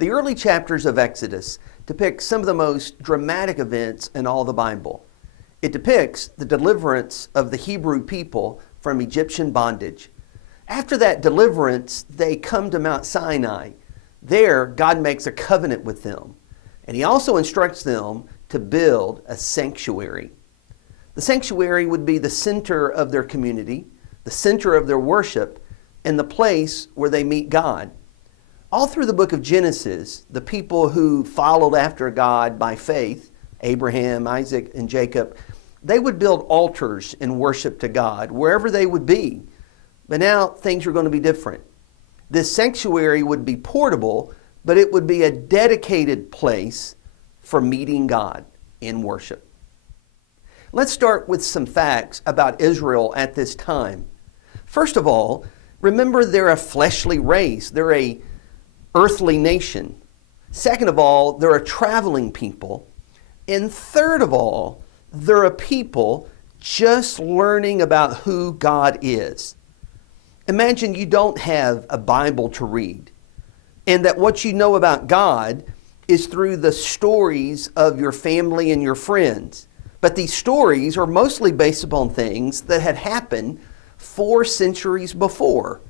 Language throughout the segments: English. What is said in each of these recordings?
The early chapters of Exodus depict some of the most dramatic events in all the Bible. It depicts the deliverance of the Hebrew people from Egyptian bondage. After that deliverance, they come to Mount Sinai. There, God makes a covenant with them, and He also instructs them to build a sanctuary. The sanctuary would be the center of their community, the center of their worship, and the place where they meet God. All through the book of Genesis, the people who followed after God by faith, Abraham, Isaac, and Jacob, they would build altars in worship to God wherever they would be. But now things are going to be different. This sanctuary would be portable, but it would be a dedicated place for meeting God in worship. Let's start with some facts about Israel at this time. First of all, remember they're a fleshly race. They're a earthly nation. Second of all, they're a traveling people. And third of all, they're a people just learning about who God is. Imagine you don't have a Bible to read, and that what you know about God is through the stories of your family and your friends. But these stories are mostly based upon things that had happened 4 centuries before.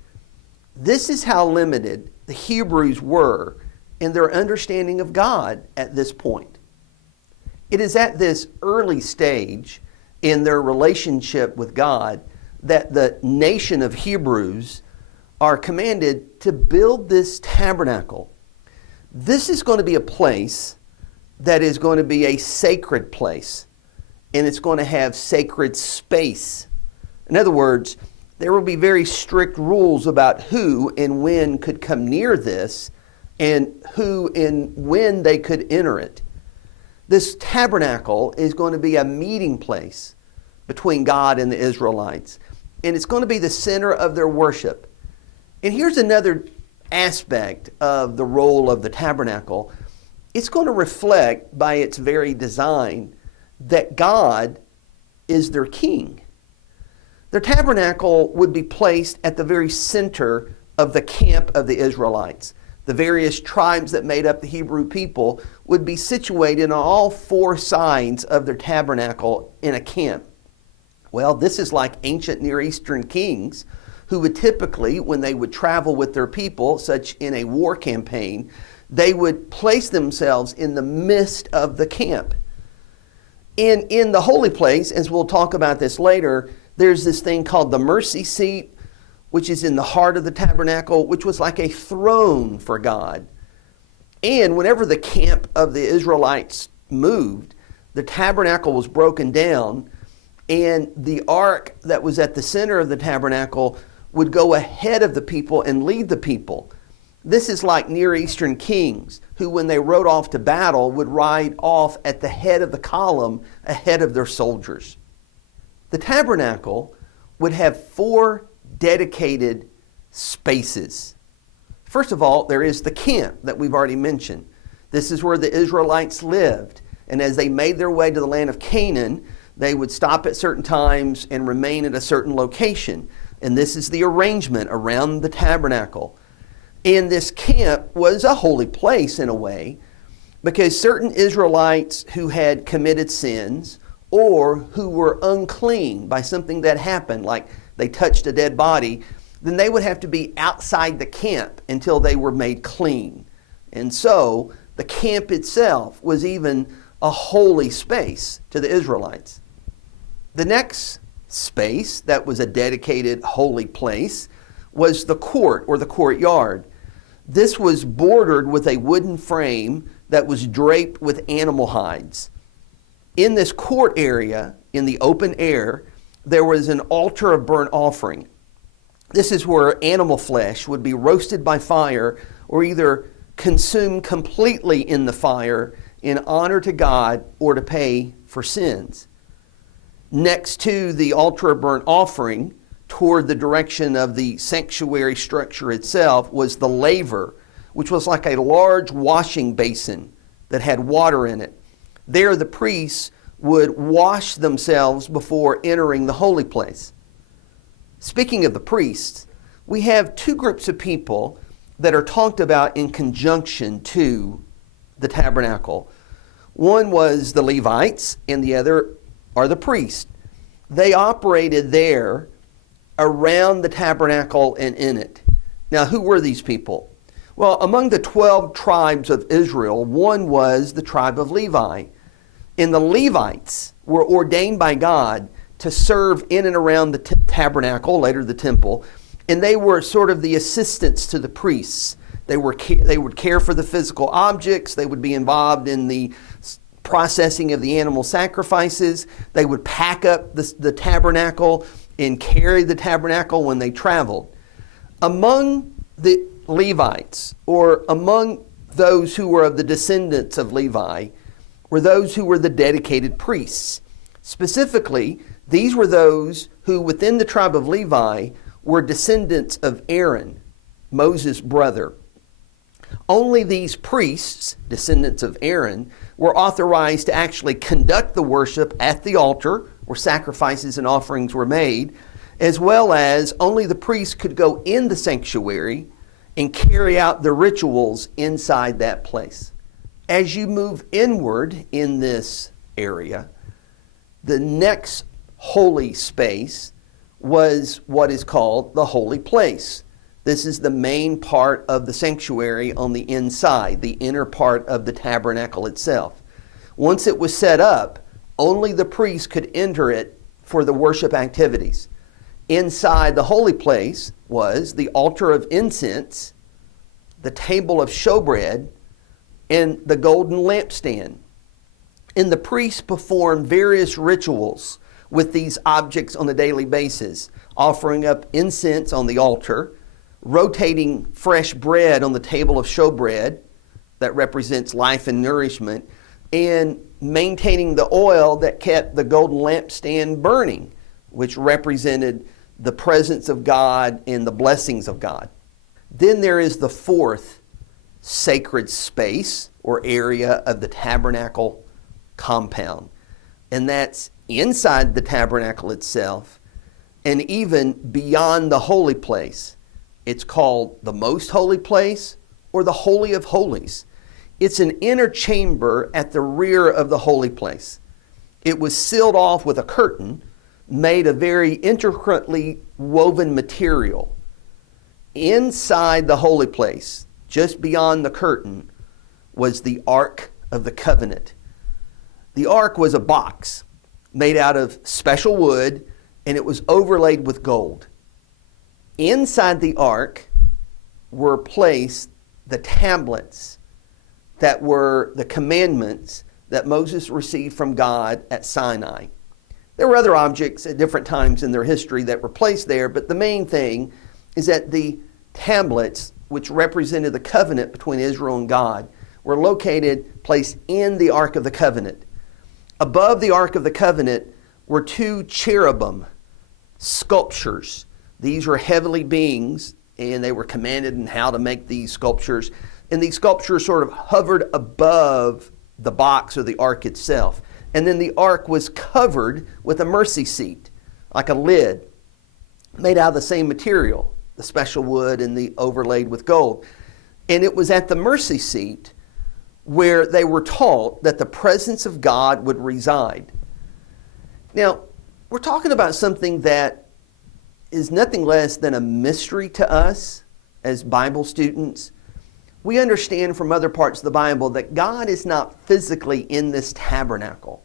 This is how limited the Hebrews were in their understanding of God at this point. It is at this early stage in their relationship with God that the nation of Hebrews are commanded to build this tabernacle. This is going to be a place that is going to be a sacred place, and it's going to have sacred space. In other words, there will be very strict rules about who and when could come near this and who and when they could enter it. This tabernacle is going to be a meeting place between God and the Israelites, and it's going to be the center of their worship. And here's another aspect of the role of the tabernacle. It's going to reflect by its very design that God is their king. Their tabernacle would be placed at the very center of the camp of the Israelites. The various tribes that made up the Hebrew people would be situated on all 4 sides of their tabernacle in a camp. Well, this is like ancient Near Eastern kings who would typically, when they would travel with their people, such in a war campaign, they would place themselves in the midst of the camp. And in the holy place, as we'll talk about this later, there's this thing called the mercy seat, which is in the heart of the tabernacle, which was like a throne for God. And whenever the camp of the Israelites moved, the tabernacle was broken down, and the ark that was at the center of the tabernacle would go ahead of the people and lead the people. This is like Near Eastern kings who, when they rode off to battle, would ride off at the head of the column ahead of their soldiers. The tabernacle would have 4 dedicated spaces. First of all, there is the camp that we've already mentioned. This is where the Israelites lived. And as they made their way to the land of Canaan, they would stop at certain times and remain at a certain location. And this is the arrangement around the tabernacle. And this camp was a holy place in a way, because certain Israelites who had committed sins or who were unclean by something that happened, like they touched a dead body, then they would have to be outside the camp until they were made clean. And so the camp itself was even a holy space to the Israelites. The next space that was a dedicated holy place was the court or the courtyard. This was bordered with a wooden frame that was draped with animal hides. In this court area, in the open air, there was an altar of burnt offering. This is where animal flesh would be roasted by fire or either consumed completely in the fire in honor to God or to pay for sins. Next to the altar of burnt offering, toward the direction of the sanctuary structure itself, was the laver, which was like a large washing basin that had water in it. There the priests would wash themselves before entering the holy place. Speaking of the priests, we have 2 groups of people that are talked about in conjunction to the tabernacle. One was the Levites, and the other are the priests. They operated there around the tabernacle and in it. Now, who were these people? Well, among the 12 tribes of Israel, one was the tribe of Levi. And the Levites were ordained by God to serve in and around the tabernacle, later the temple, and they were sort of the assistants to the priests. They would care for the physical objects. They would be involved in the processing of the animal sacrifices. They would pack up the tabernacle and carry the tabernacle when they traveled. Among the Levites, or among those who were of the descendants of Levi, were those who were the dedicated priests. Specifically, these were those who within the tribe of Levi were descendants of Aaron, Moses' brother. Only these priests, descendants of Aaron, were authorized to actually conduct the worship at the altar where sacrifices and offerings were made, as well as only the priests could go in the sanctuary and carry out the rituals inside that place. As you move inward in this area, the next holy space was what is called the holy place. This is the main part of the sanctuary on the inside, the inner part of the tabernacle itself. Once it was set up, only the priest could enter it for the worship activities. Inside the holy place was the altar of incense, the table of showbread, and the golden lampstand. And the priests performed various rituals with these objects on a daily basis, offering up incense on the altar, rotating fresh bread on the table of showbread that represents life and nourishment, and maintaining the oil that kept the golden lampstand burning, which represented the presence of God and the blessings of God. Then there is the fourth sacred space or area of the tabernacle compound, and that's inside the tabernacle itself and even beyond the holy place. It's called the most holy place or the Holy of Holies. It's an inner chamber at the rear of the holy place. It was sealed off with a curtain made of very intricately woven material. Inside the holy place, just beyond the curtain, was the Ark of the Covenant. The Ark was a box made out of special wood, and it was overlaid with gold. Inside the Ark were placed the tablets that were the commandments that Moses received from God at Sinai. There were other objects at different times in their history that were placed there, but the main thing is that the tablets, which represented the covenant between Israel and God, were placed in the Ark of the Covenant. Above the Ark of the Covenant were two cherubim sculptures. These were heavenly beings, and they were commanded in how to make these sculptures. And these sculptures sort of hovered above the box or the ark itself. And then the ark was covered with a mercy seat, like a lid, made out of the same material, the special wood and the overlaid with gold. And it was at the mercy seat where they were taught that the presence of God would reside. Now, we're talking about something that is nothing less than a mystery to us as Bible students. We understand from other parts of the Bible that God is not physically in this tabernacle.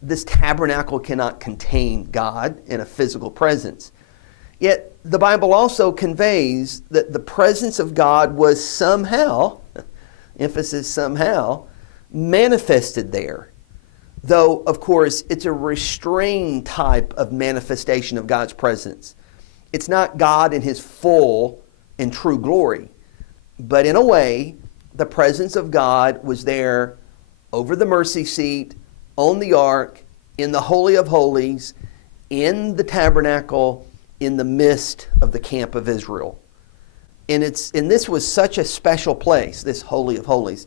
This tabernacle cannot contain God in a physical presence. Yet the Bible also conveys that the presence of God was somehow, emphasis somehow, manifested there. Though, of course, it's a restrained type of manifestation of God's presence. It's not God in His full and true glory. But in a way, the presence of God was there over the mercy seat, on the ark, in the Holy of Holies, in the tabernacle, in the midst of the camp of Israel. And this was such a special place, this Holy of Holies,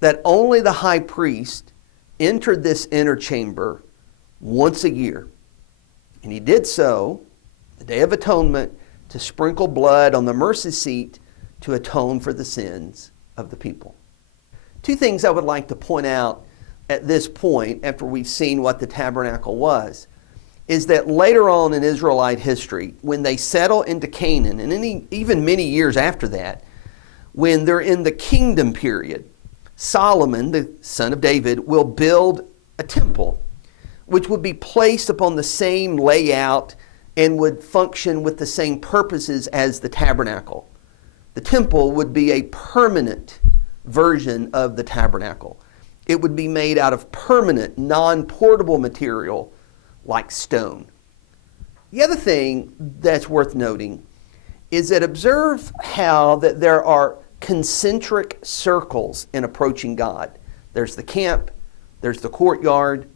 that only the high priest entered this inner chamber once a year. And he did so, the Day of Atonement, to sprinkle blood on the mercy seat to atone for the sins of the people. Two things I would like to point out at this point, after we've seen what the tabernacle was, is that later on in Israelite history, when they settle into Canaan, and even many years after that, when they're in the kingdom period, Solomon, the son of David, will build a temple, which would be placed upon the same layout and would function with the same purposes as the tabernacle. The temple would be a permanent version of the tabernacle. It would be made out of permanent, non-portable material like stone. The other thing that's worth noting is that observe how that there are concentric circles in approaching God. There's the camp, there's the courtyard,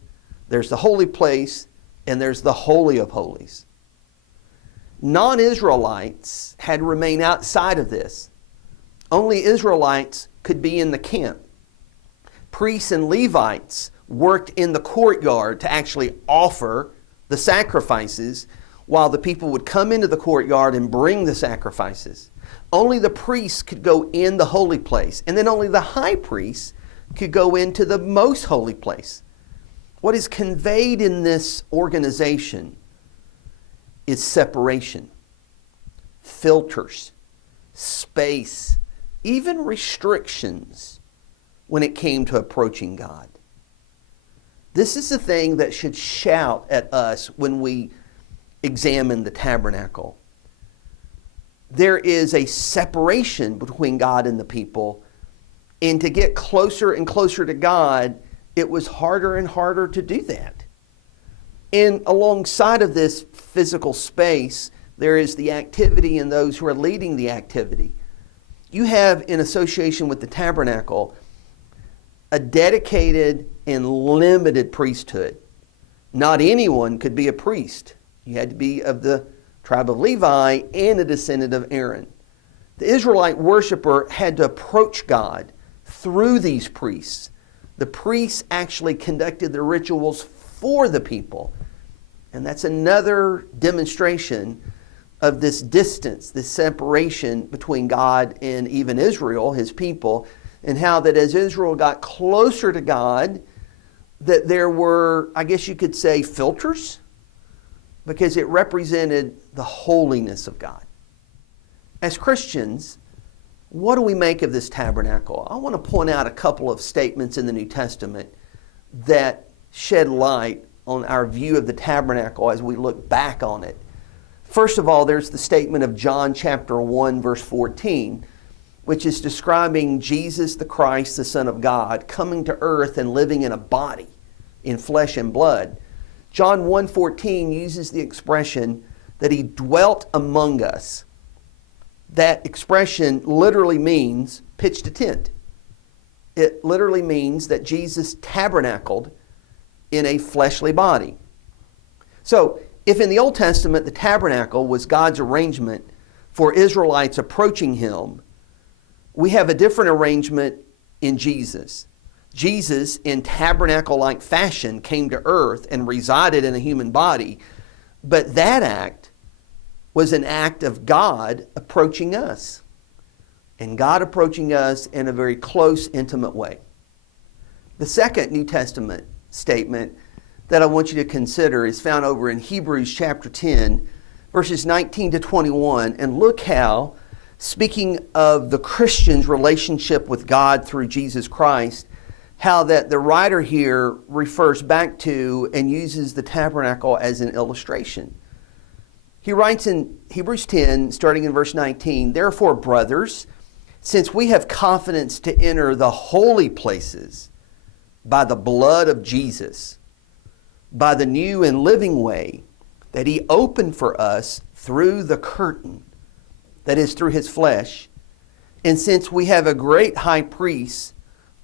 there's the holy place, and there's the Holy of Holies. Non-Israelites had to remain outside of this. Only Israelites could be in the camp. Priests and Levites worked in the courtyard to actually offer the sacrifices, while the people would come into the courtyard and bring the sacrifices. Only the priests could go in the holy place, and then only the high priest could go into the most holy place. What is conveyed in this organization is separation, filters, space, even restrictions when it came to approaching God. This is the thing that should shout at us when we examine the tabernacle. There is a separation between God and the people, and to get closer and closer to God, it was harder and harder to do that. And alongside of this physical space, there is the activity and those who are leading the activity. You have, in association with the tabernacle, a dedicated and limited priesthood. Not anyone could be a priest. You had to be of the tribe of Levi and a descendant of Aaron. The Israelite worshiper had to approach God through these priests. The priests actually conducted the rituals for the people. And that's another demonstration of this distance, this separation between God and even Israel, his people, and how that as Israel got closer to God, that there were, I guess you could say, filters, because it represented the holiness of God. As Christians, what do we make of this tabernacle? I want to point out a couple of statements in the New Testament that shed light on our view of the tabernacle as we look back on it. First of all, there's the statement of John chapter 1, verse 14, which is describing Jesus the Christ, the Son of God, coming to earth and living in a body, in flesh and blood. John 1:14 uses the expression that he dwelt among us. That expression literally means pitched a tent. It literally means that Jesus tabernacled in a fleshly body. So, if in the Old Testament the tabernacle was God's arrangement for Israelites approaching him, we have a different arrangement in Jesus. Jesus, in tabernacle-like fashion, came to earth and resided in a human body, but that act was an act of God approaching us, and God approaching us in a very close, intimate way. The second New Testament statement that I want you to consider is found over in Hebrews chapter 10, verses 19 to 21, and look how, speaking of the Christian's relationship with God through Jesus Christ, how that the writer here refers back to and uses the tabernacle as an illustration. He writes in Hebrews 10, starting in verse 19, "Therefore, brothers, since we have confidence to enter the holy places by the blood of Jesus, by the new and living way that he opened for us through the curtain, that is, through his flesh, and since we have a great high priest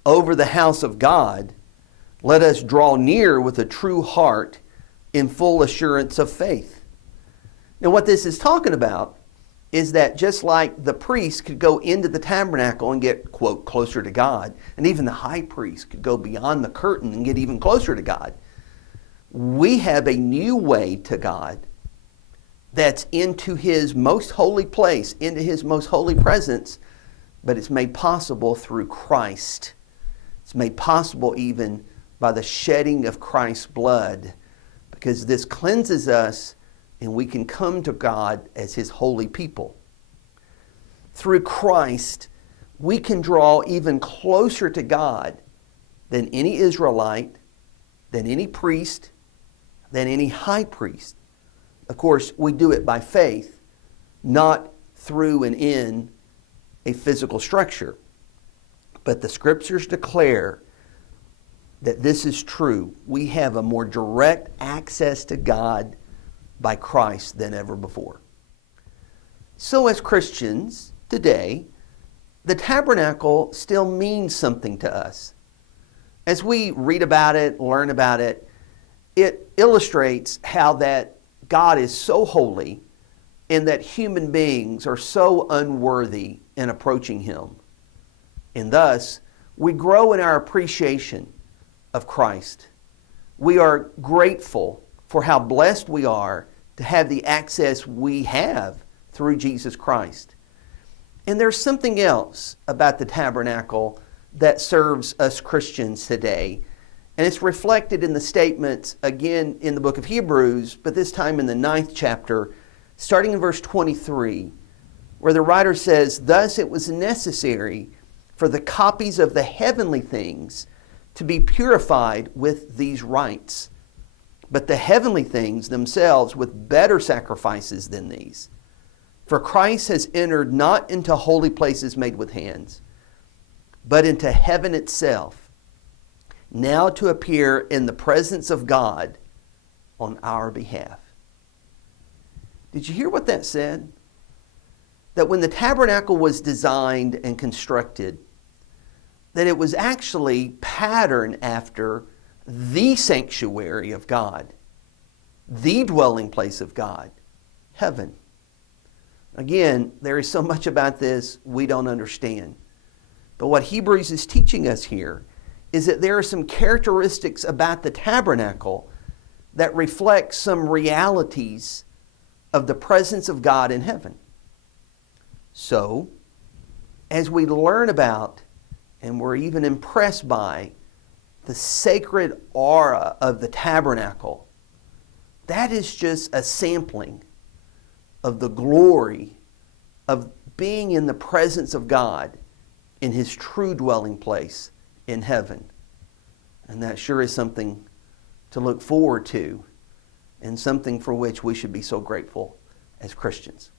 over the house of God, let us draw near with a true heart in full assurance of faith." Now, what this is talking about is that just like the priest could go into the tabernacle and get, quote, closer to God, and even the high priest could go beyond the curtain and get even closer to God, we have a new way to God that's into his most holy place, into his most holy presence, but it's made possible through Christ. It's made possible even by the shedding of Christ's blood, because this cleanses us and we can come to God as his holy people. Through Christ, we can draw even closer to God than any Israelite, than any priest, than any high priest. Of course, we do it by faith, not through and in a physical structure. But the scriptures declare that this is true. We have a more direct access to God by Christ than ever before. So as Christians today, the tabernacle still means something to us. As we read about it, learn about it, it illustrates how that God is so holy and that human beings are so unworthy in approaching him. And thus, we grow in our appreciation of Christ. We are grateful for how blessed we are to have the access we have through Jesus Christ. And there's something else about the tabernacle that serves us Christians today. And it's reflected in the statements, again, in the book of Hebrews, but this time in the 9th chapter, starting in verse 23, where the writer says, "Thus it was necessary for the copies of the heavenly things to be purified with these rites, but the heavenly things themselves with better sacrifices than these. For Christ has entered not into holy places made with hands, but into heaven itself, now to appear in the presence of God on our behalf." Did you hear what that said? That when the tabernacle was designed and constructed, that it was actually patterned after the sanctuary of God, the dwelling place of God, heaven. Again, there is so much about this we don't understand. But what Hebrews is teaching us here is that there are some characteristics about the tabernacle that reflect some realities of the presence of God in heaven. So, as we learn about and we're even impressed by the sacred aura of the tabernacle, that is just a sampling of the glory of being in the presence of God in his true dwelling place in heaven. And that sure is something to look forward to and something for which we should be so grateful as Christians.